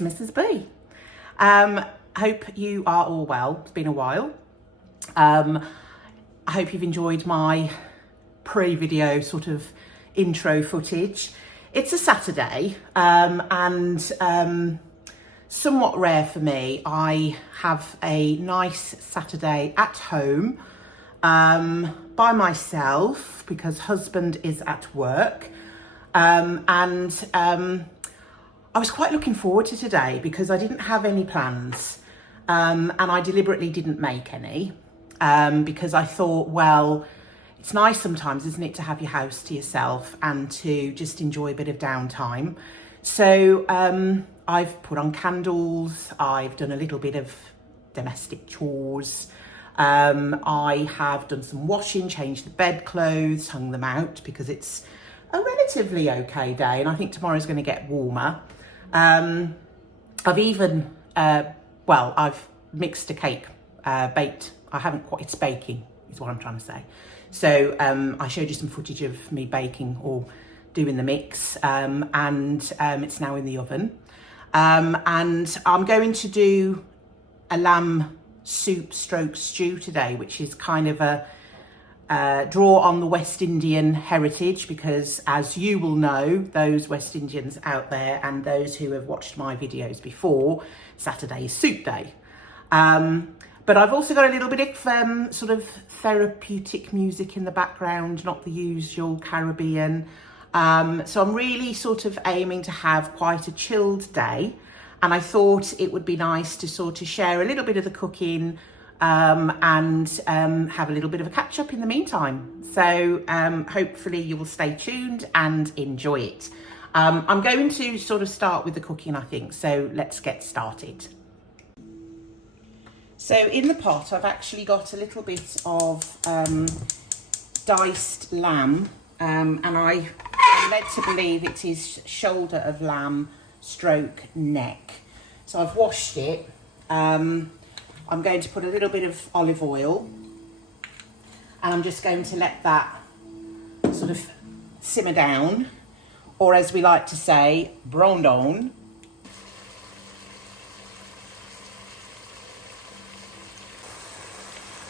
it's Mrs. B. Hope you are all well. It's been a while. I hope you've enjoyed my pre-video sort of intro footage. It's a Saturday and somewhat rare for me. I have a nice Saturday at home by myself because husband is at work. I was quite looking forward to today because I didn't have any plans and I deliberately didn't make any because I thought, well, it's nice sometimes, isn't it, to have your house to yourself and to just enjoy a bit of downtime. So I've put on candles, I've done a little bit of domestic chores, I have done some washing, changed the bedclothes, hung them out because it's a relatively okay day and I think tomorrow's going to get warmer. I've even, I've mixed a cake, baked. I haven't quite, it's baking is what I'm trying to say. So I showed you some footage of me baking or doing the mix and it's now in the oven. And I'm going to do a lamb soup stroke stew today, which is kind of a draw on the West Indian heritage because, as you will know, those West Indians out there and those who have watched my videos before, Saturday is soup day. But I've also got a little bit of sort of therapeutic music in the background, not the usual Caribbean. So I'm really sort of aiming to have quite a chilled day. And I thought it would be nice to sort of share a little bit of the cooking and have a little bit of a catch up in the meantime. So hopefully you will stay tuned and enjoy it. I'm going to sort of start with the cooking, I think, so let's get started. So in the pot I've actually got a little bit of diced lamb and I'm led to believe it is shoulder of lamb stroke neck. So I've washed it. I'm going to put a little bit of olive oil and I'm just going to let that sort of simmer down, or as we like to say, brown down.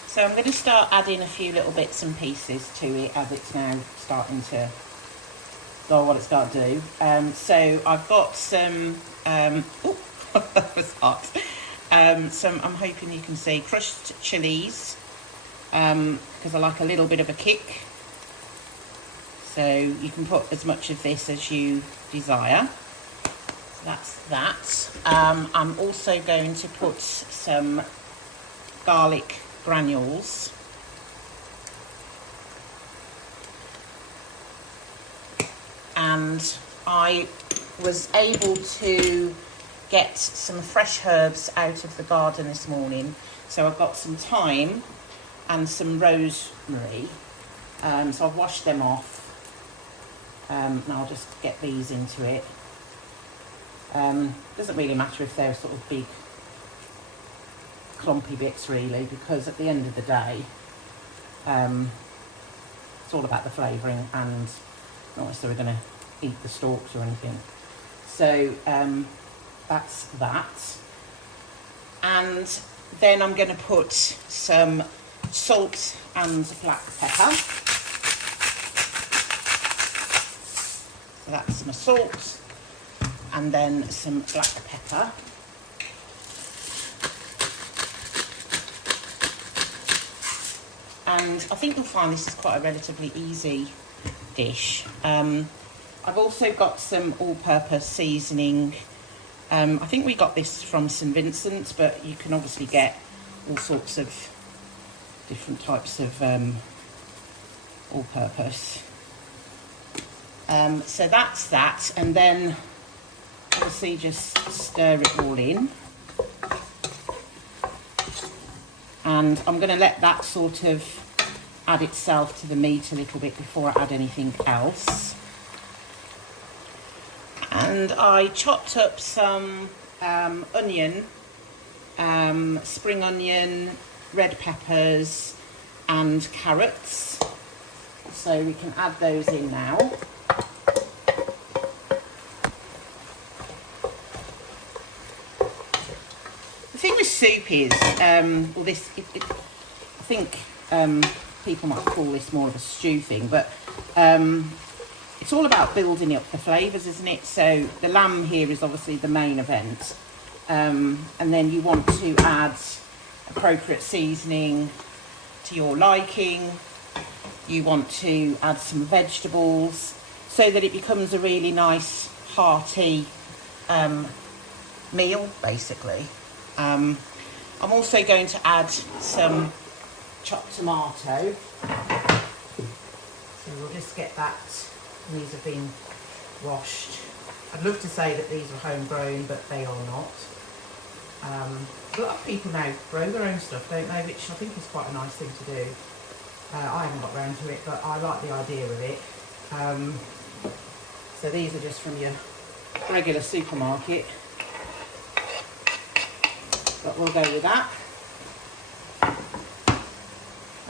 So I'm going to start adding a few little bits and pieces to it as it's now starting to go what it's got to do. So I've got some, oh, that was hot. Some, I'm hoping you can see, crushed chilies, because I like a little bit of a kick. So you can put as much of this as you desire. So that's that. I'm also going to put some garlic granules. And I was able to get some fresh herbs out of the garden this morning. So I've got some thyme and some rosemary. So I've washed them off. And I'll just get these into it. Doesn't really matter if they're sort of big clumpy bits really, because at the end of the day, it's all about the flavouring and not necessarily going to eat the stalks or anything. So that's that. And then I'm going to put some salt and black pepper. So that's my salt and then some black pepper. And I think you'll find this is quite a relatively easy dish. I've also got some all-purpose seasoning. I think we got this from St Vincent, but you can obviously get all sorts of different types of all-purpose. So that's that, and then obviously just stir it all in. And I'm going to let that sort of add itself to the meat a little bit before I add anything else. And I chopped up some onion, spring onion, red peppers and carrots. So we can add those in now. soup is, well, I think people might call this more of a stew thing, but it's all about building up the flavours, isn't it? So the lamb here is obviously the main event, and then you want to add appropriate seasoning to your liking. You want to add some vegetables so that it becomes a really nice hearty meal, basically. I'm also going to add some chopped tomato. So we'll just get that. These have been washed. I'd love to say that these are homegrown, but they are not. A lot of people now grow their own stuff, don't they? Which I think is quite a nice thing to do. I haven't got round to it, but I like the idea of it. So these are just from your regular supermarket. But we'll go with that.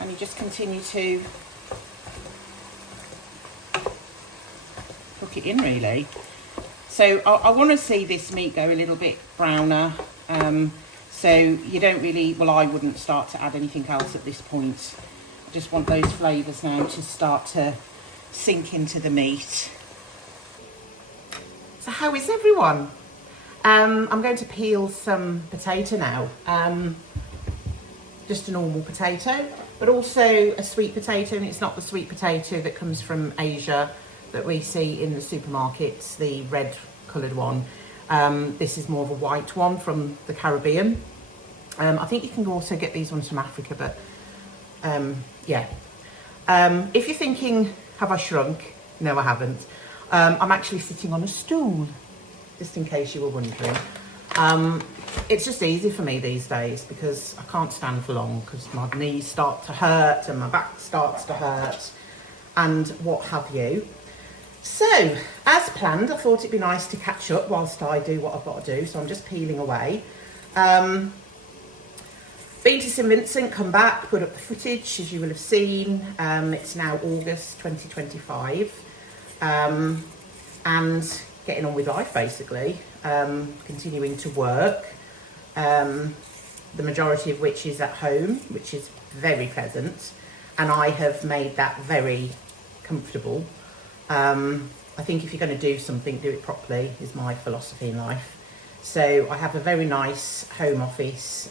And you just continue to cook it in, really. So I want to see this meat go a little bit browner. So you don't really, well, I wouldn't start to add anything else at this point. I just want those flavours now to start to sink into the meat. So how is everyone? I'm going to peel some potato now. Just a normal potato, but also a sweet potato, and it's not the sweet potato that comes from Asia that we see in the supermarkets, the red coloured one. This is more of a white one from the Caribbean. I think you can also get these ones from Africa, but yeah. If you're thinking, have I shrunk? No, I haven't. I'm actually sitting on a stool, just in case you were wondering. It's just easy for me these days because I can't stand for long because my knees start to hurt and my back starts to hurt and what have you. So, as planned, I thought it'd be nice to catch up whilst I do what I've got to do, so I'm just peeling away. Been to St Vincent, come back, put up the footage, as you will have seen. It's now August 2025, and getting on with life, basically. Continuing to work, the majority of which is at home, which is very pleasant, and I have made that very comfortable. I think if you're going to do something, do it properly, is my philosophy in life. So I have a very nice home office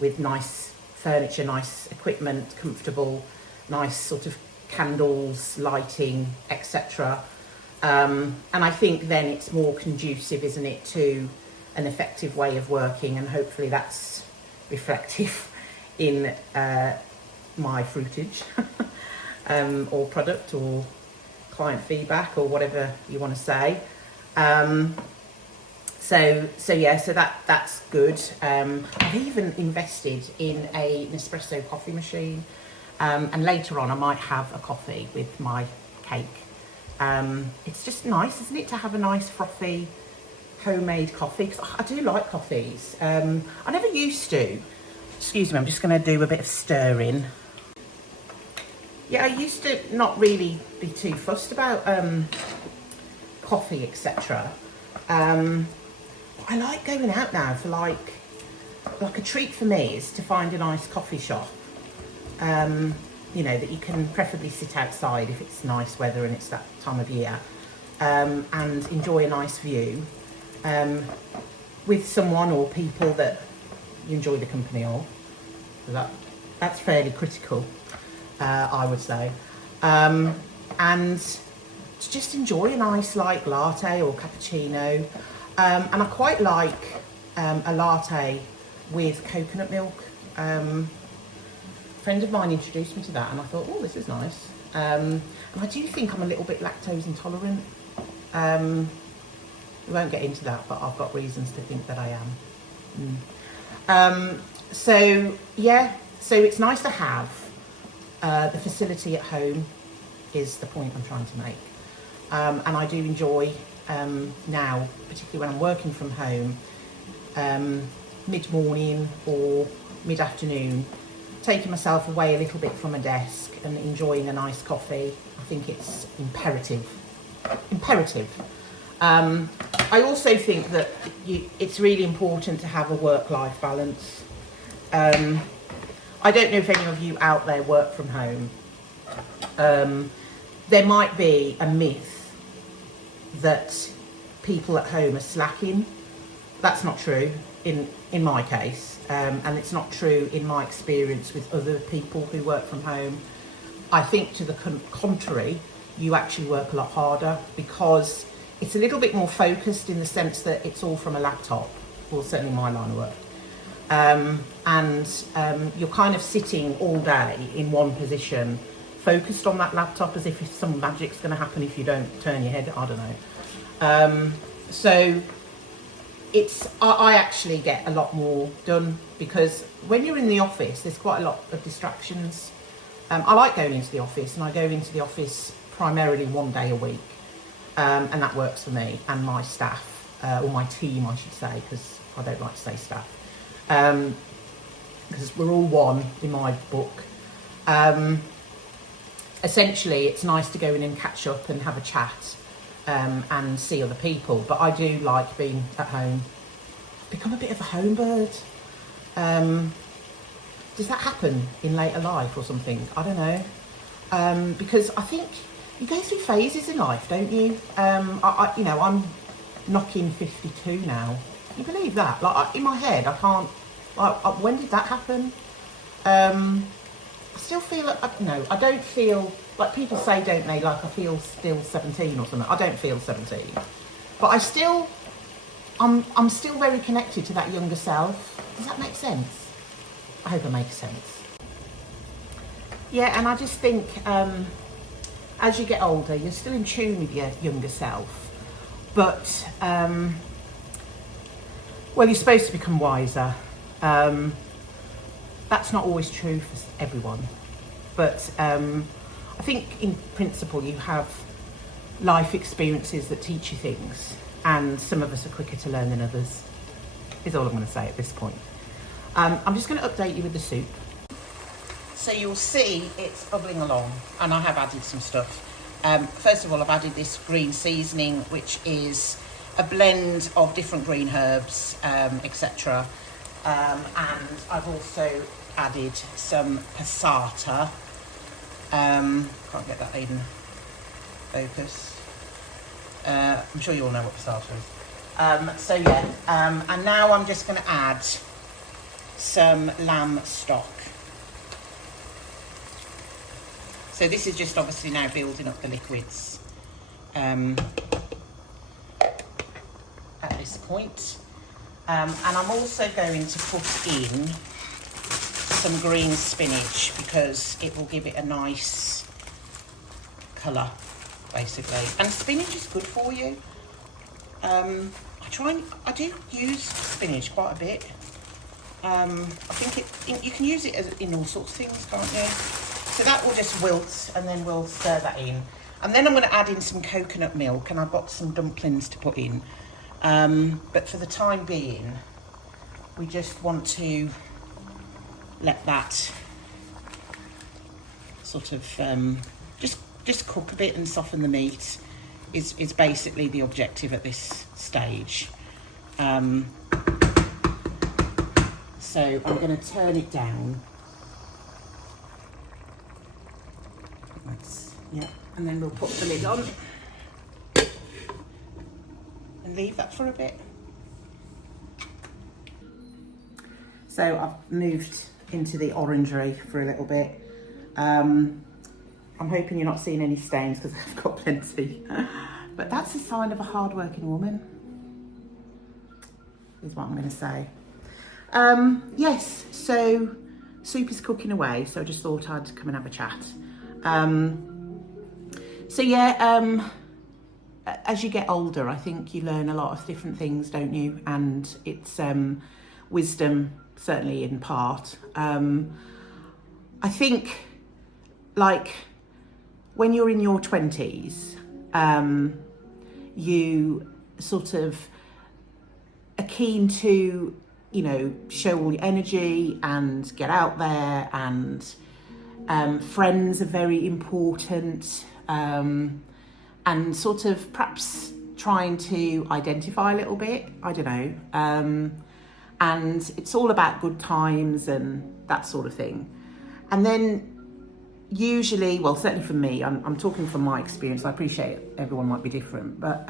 with nice furniture, nice equipment, comfortable, nice sort of candles, lighting, etc. And I think then it's more conducive, isn't it, to an effective way of working, and hopefully that's reflective in my fruitage or product or client feedback or whatever you want to say. So that's good. I've even invested in an espresso coffee machine, and later on I might have a coffee with my cake. It's just nice, isn't it, to have a nice frothy homemade coffee, because I do like coffees. I never used to. Excuse me, I'm just going to do a bit of stirring. Yeah, I used to not really be too fussed about coffee, etc. I like going out now for like a treat for me is to find a nice coffee shop, you know, that you can preferably sit outside if it's nice weather and it's that time of year, and enjoy a nice view with someone or people that you enjoy the company of. So that's fairly critical, I would say. And to just enjoy a nice like latte or cappuccino. And I quite like a latte with coconut milk. A friend of mine introduced me to that and I thought, oh, this is nice. And I do think I'm a little bit lactose intolerant. We won't get into that, but I've got reasons to think that I am. So it's nice to have the facility at home is the point I'm trying to make. And I do enjoy now, particularly when I'm working from home, mid-morning or mid-afternoon, taking myself away a little bit from a desk and enjoying a nice coffee. I think it's imperative. I also think that it's really important to have a work-life balance. I don't know if any of you out there work from home. There might be a myth that people at home are slacking. That's not true in my case, and it's not true in my experience with other people who work from home. I think to the contrary, you actually work a lot harder because it's a little bit more focused in the sense that it's all from a laptop, or certainly my line of work. You're kind of sitting all day in one position, focused on that laptop as if some magic's going to happen if you don't turn your head. I don't know. So I actually get a lot more done because when you're in the office, there's quite a lot of distractions. I like going into the office, and I go into the office primarily one day a week, and that works for me and my staff, or my team, I should say, because I don't like to say staff. Because we're all one in my book. Essentially, it's nice to go in and catch up and have a chat and see other people. But I do like being at home. I've become a bit of a home bird. Does that happen in later life or something? I don't know. Because I think you go through phases in life, don't you? I'm knocking 52 now. Can you believe that? Like, in my head, I can't. When did that happen? I still feel. I don't feel like people say, don't they? Like I feel still 17 or something. I don't feel 17, but I'm still very connected to that younger self. Does that make sense? I hope it makes sense. Yeah, and I just think as you get older, you're still in tune with your younger self, but well, you're supposed to become wiser. That's not always true for everyone, but I think in principle you have life experiences that teach you things, and some of us are quicker to learn than others, is all I'm going to say at this point. I'm just going to update you with the soup. So you'll see it's bubbling along, and I have added some stuff. First of all, I've added this green seasoning, which is a blend of different green herbs, etc. And I've also added some passata. Can't get that in focus. I'm sure you all know what passata is. And now I'm just going to add some lamb stock. So this is just obviously now building up the liquids at this point. And I'm also going to put in some green spinach because it will give it a nice colour, basically. And spinach is good for you. I do use spinach quite a bit. I think you can use it in all sorts of things, can't you? So that will just wilt, and then we'll stir that in. And then I'm going to add in some coconut milk, and I've got some dumplings to put in. But for the time being, we just want to let that sort of just cook a bit and soften the meat is basically the objective at this stage. So I'm going to turn it down. And then we'll put the lid on and leave that for a bit. So I've moved into the orangery for a little bit. I'm hoping you're not seeing any stains because I've got plenty. But that's a sign of a hard-working woman, is what I'm going to say. Yes, so soup is cooking away, so I just thought I'd come and have a chat. As you get older, I think you learn a lot of different things, don't you? And it's wisdom, certainly in part. I think, like, when you're in your 20s, you sort of are keen to, show all your energy and get out there, and friends are very important, and sort of perhaps trying to identify a little bit, I don't know. And it's all about good times and that sort of thing. And then usually, well, certainly for me, I'm talking from my experience, I appreciate everyone might be different, but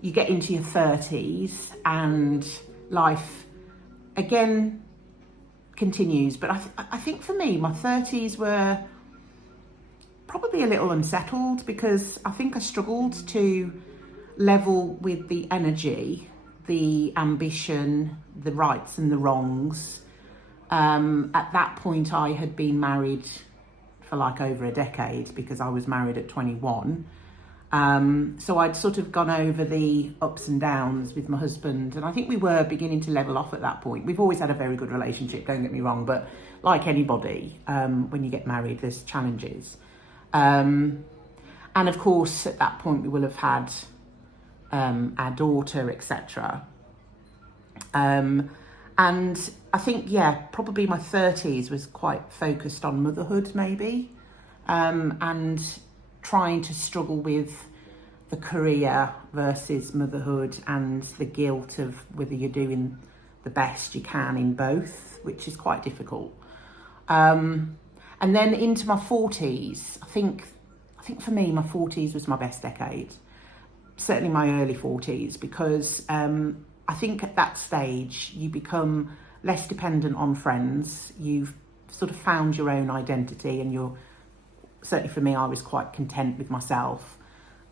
you get into your 30s and life again continues. But I think for me, my 30s were probably a little unsettled because I think I struggled to level with the energy, the ambition, the rights and the wrongs. At that point, I had been married for like over a decade because I was married at 21. So I'd sort of gone over the ups and downs with my husband, and I think we were beginning to level off at that point. We've always had a very good relationship, don't get me wrong, but like anybody, when you get married, there's challenges. And of course, at that point, we will have had our daughter, etc. And I think, probably my 30s was quite focused on motherhood, maybe, and trying to struggle with the career versus motherhood and the guilt of whether you're doing the best you can in both, which is quite difficult. And then into my 40s, I think for me, my 40s was my best decade. Certainly my early 40s, because I think at that stage you become less dependent on friends. You've sort of found your own identity, and certainly for me, I was quite content with myself.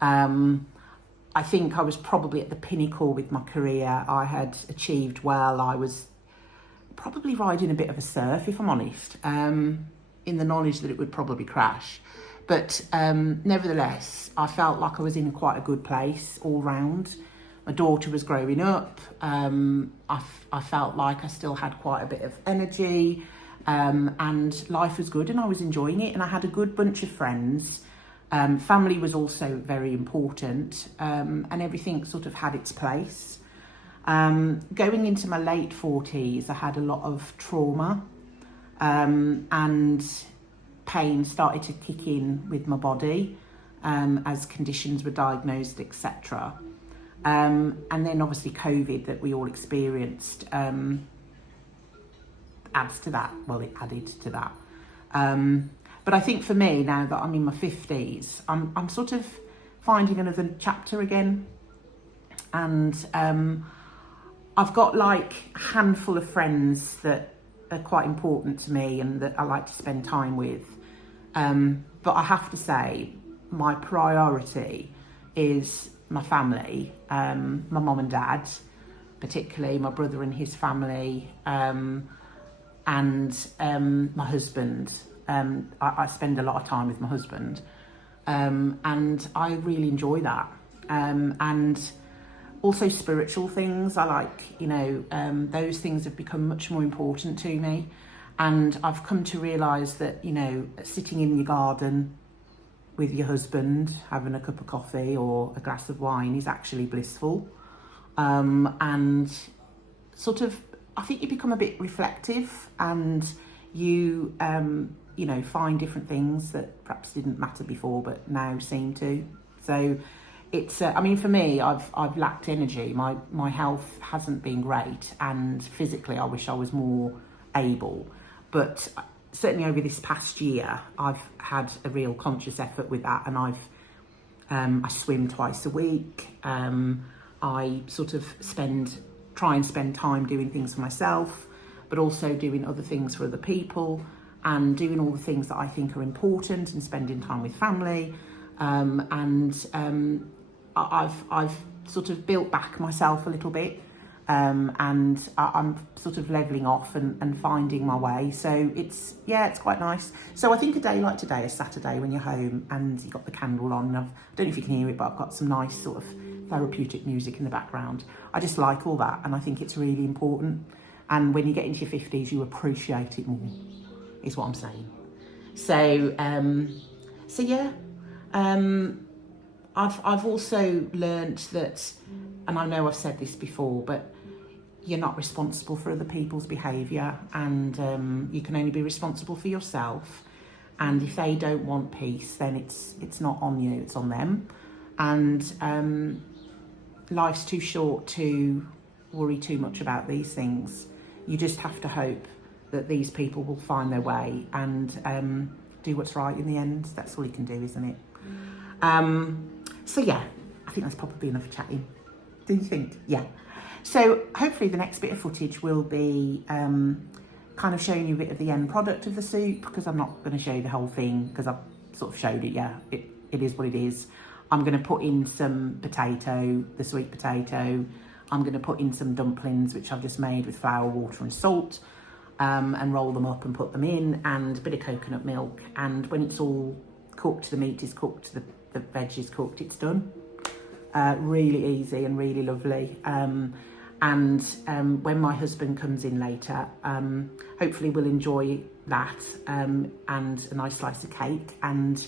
I think I was probably at the pinnacle with my career. I had achieved well. I was probably riding a bit of a surf, if I'm honest, in the knowledge that it would probably crash. But nevertheless, I felt like I was in quite a good place all round. My daughter was growing up. I felt like I still had quite a bit of energy, and life was good and I was enjoying it, and I had a good bunch of friends. Family was also very important, and everything sort of had its place. Going into my late 40s, I had a lot of trauma, and pain started to kick in with my body as conditions were diagnosed, etc. And then obviously COVID that we all experienced adds to that. Well, it added to that. But I think for me, now that I'm in my 50s, I'm sort of finding another chapter again. And I've got like a handful of friends that are quite important to me and that I like to spend time with. But I have to say, my priority is my family, my mum and dad, particularly my brother and his family, and my husband. I spend a lot of time with my husband, and I really enjoy that. And also spiritual things, I like, those things have become much more important to me. And I've come to realise that, sitting in your garden with your husband, having a cup of coffee or a glass of wine is actually blissful. And sort of, I think you become a bit reflective, and you, find different things that perhaps didn't matter before, but now seem to. So it's, for me, I've lacked energy. My health hasn't been great, and physically I wish I was more able. But certainly over this past year, I've had a real conscious effort with that, and I swim twice a week. I sort of try and spend time doing things for myself, but also doing other things for other people, and doing all the things that I think are important, and spending time with family. I've sort of built back myself a little bit. And I'm sort of levelling off and finding my way. So it's quite nice. So I think a day like today, a Saturday, when you're home and you've got the candle on, I don't know if you can hear it, but I've got some nice sort of therapeutic music in the background. I just like all that, and I think it's really important. And when you get into your 50s, you appreciate it more, is what I'm saying. So I've also learnt that, and I know I've said this before, but you're not responsible for other people's behaviour, and you can only be responsible for yourself. And if they don't want peace, then it's not on you, it's on them. And life's too short to worry too much about these things. You just have to hope that these people will find their way and do what's right in the end. That's all you can do, isn't it? So yeah, I think that's probably enough chatting. Do you think? Yeah. So hopefully the next bit of footage will be kind of showing you a bit of the end product of the soup, because I'm not going to show you the whole thing because I've sort of showed it. Yeah, it is what it is. I'm going to put in some potato, the sweet potato. I'm going to put in some dumplings, which I've just made with flour, water and salt, and roll them up and put them in, and a bit of coconut milk. And when it's all cooked, the meat is cooked, the veg is cooked, it's done. Really easy and really lovely. When my husband comes in later, hopefully we'll enjoy that and a nice slice of cake. And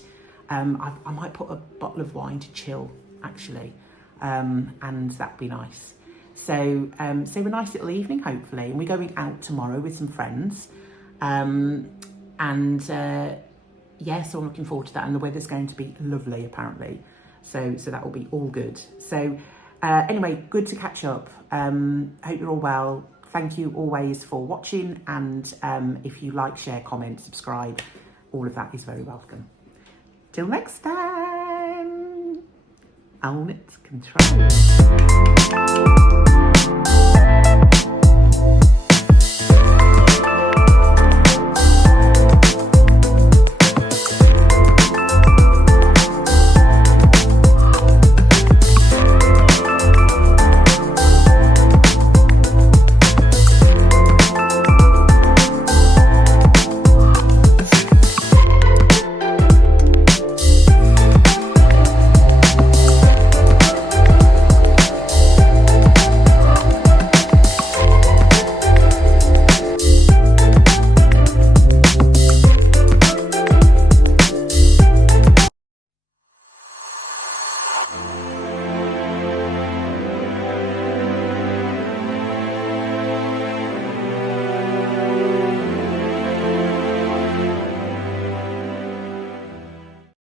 I might put a bottle of wine to chill, actually, and that'd be nice. So a nice little evening, hopefully. And we're going out tomorrow with some friends. Yeah, so I'm looking forward to that. And the weather's going to be lovely, apparently. So that will be all good. So anyway, good to catch up. Hope you're all well. Thank you always for watching. And if you like, share, comment, subscribe, all of that is very welcome. Till next time, own it, control.